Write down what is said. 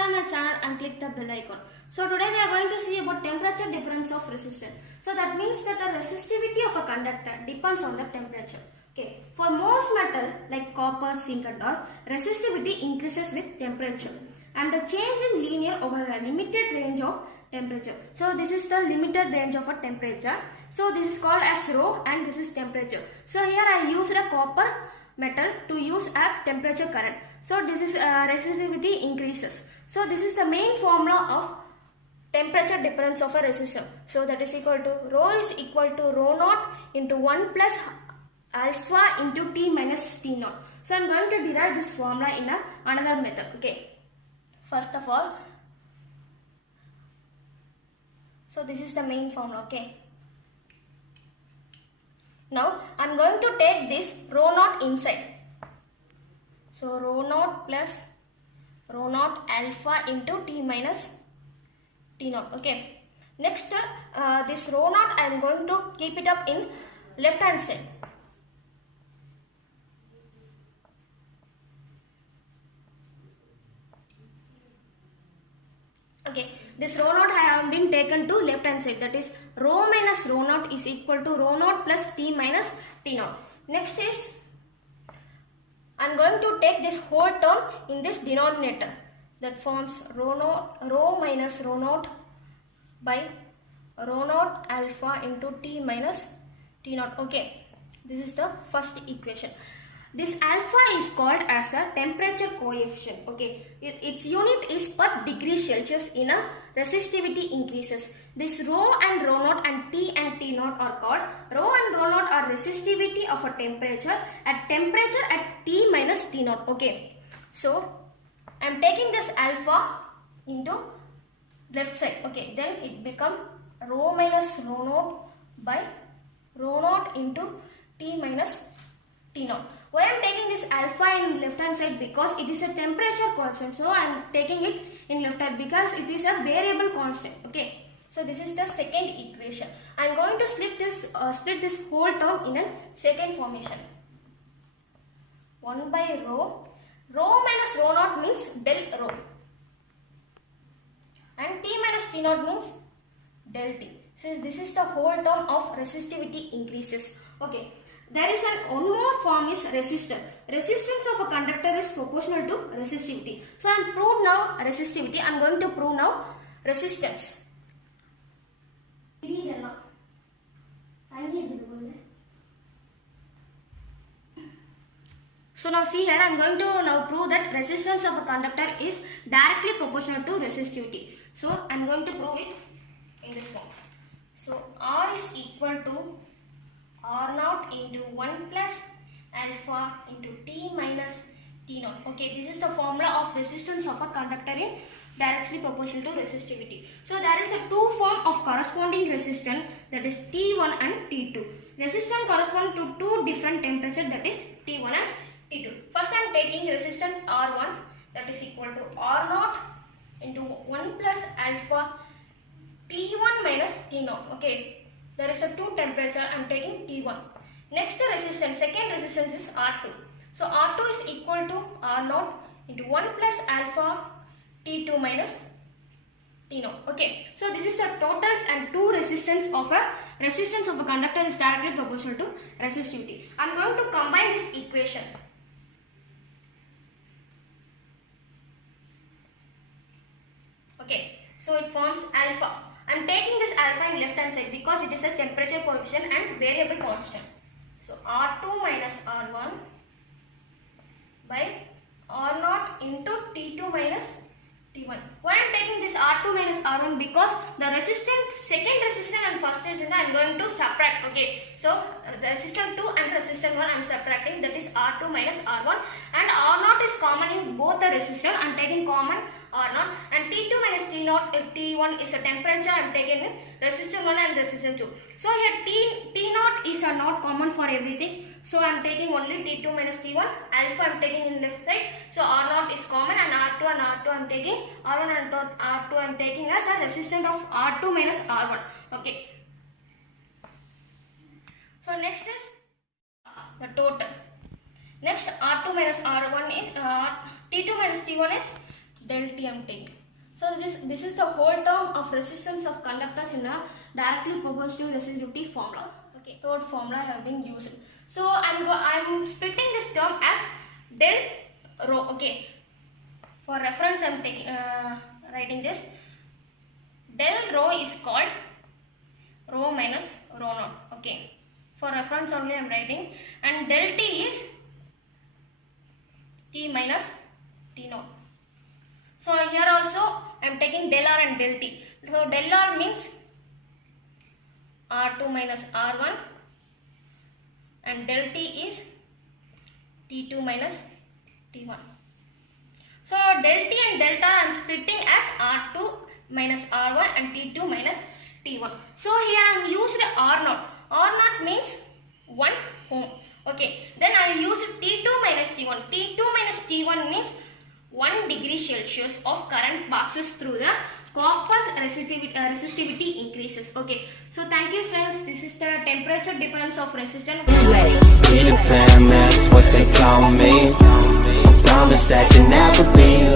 subscribe my channel and click the bell icon. So today we are going to see about temperature difference of resistance. So that means that the resistivity of a conductor depends on the temperature. Okay. For most metal like copper, zinc and all, resistivity increases with temperature. And the change in linear over a limited range of temperature. So this is the limited range of a temperature. So this is called as rho and this is temperature. So here I used a copper metal to use a temperature current. So this is resistivity increases. So this is the main formula of temperature difference of a resistor. So that is equal to rho is equal to rho naught into 1 plus alpha into T minus T naught. So I am going to derive this formula in another method. Okay. First of all, so this is the main formula. Okay. Now I am going to take this rho naught inside. So rho naught plus rho naught alpha into T minus T naught. Okay. Next, this rho naught I am going to keep it up in left hand side. Okay, this rho naught have been taken to left hand side, that is rho minus rho naught is equal to rho naught plus T minus T naught. Next is I am going to take this whole term in this denominator, that forms rho minus rho naught by rho naught alpha into T minus T naught. Okay, this is the first equation. This alpha is called as a temperature coefficient. Okay, its unit is per degree Celsius in a resistivity increases. This rho and rho naught and T naught are called rho and rho naught are resistivity of a temperature at T minus T naught. Okay, so I am taking this alpha into left side. Okay, then it become rho minus rho naught by rho naught into T minus T naught. Why I am taking this alpha in left hand side? Because it is a temperature constant. So I am taking it in left hand because it is a variable constant. Okay. So this is the second equation. I am going to split this whole term in a second formation. 1 by rho. Rho minus rho naught means del rho. And T minus T naught means del T. So this is the whole term of resistivity increases. Okay. There is one more form is resistor. Resistance of a conductor is proportional to resistivity. So I am proved now resistivity. I am going to prove now resistance. So now see here, I am going to now prove that resistance of a conductor is directly proportional to resistivity. So I am going to prove it in this form. So R is equal to R naught into 1 plus alpha into T minus T naught. Okay, this is the formula of resistance of a conductor in directly proportional to resistivity. So there is a two form of corresponding resistance, that is T1 and T2. Resistance correspond to two different temperature, that is T1 and T2. First I am taking resistance R1, that is equal to R naught into 1 plus alpha T1 minus T naught. Okay. There is a two temperature, I am taking T1. Next resistance, second resistance is R2. So R2 is equal to R naught into 1 plus alpha T2 minus T naught. Okay, so this is the total and two resistance of a conductor is directly proportional to resistivity. I am going to combine this equation. Okay, so it forms alpha. I am taking this alpha in left hand side because it is a temperature coefficient and variable constant. So R2 minus R1 by R0 into T2 minus T1. Why I am taking this R2 minus R1? Because the resistance, second resistance and first resistance I am going to subtract. Okay, so resistance 2 and resistance 1 I am subtracting, that is R2 minus R1, and R0 is common in both the resistance. I am taking common R0, and T2 minus T1 is a temperature. I am taking resistance 1 and resistance 2. So here T0 is not common for everything. So I am taking only T2 minus T1. Alpha I am taking in left side. So R0 is common, and R2 I am taking. R1 and R2 I am taking as a resistance of R2 minus R1. Okay. So next is the total. Next R2 minus R1 is T2 minus T1 is del T I'm taking. So this is the whole term of resistance of conductors in a directly proportional resistivity formula. Okay, third formula have been used. So I'm splitting this term as del rho. Okay, for reference I'm taking writing this. Del rho is called rho minus rho naught. Okay, for reference only I'm writing, and del T is T minus T naught. So here also I am taking del R and del T. So del R means R2 minus R1 and del T is T2 minus T1. So del T and delta I am splitting as R2 minus R1 and T2 minus T1. So here I am used R0. R0 means 1 ohm. Okay, then I used T2 minus T1. T2 minus T1 means 1 degree Celsius of current passes through the copper's resistivity increases. Okay, so thank you friends. This is the temperature dependence of resistance. Peter Pan, that's what they call me. Promise that you'll never be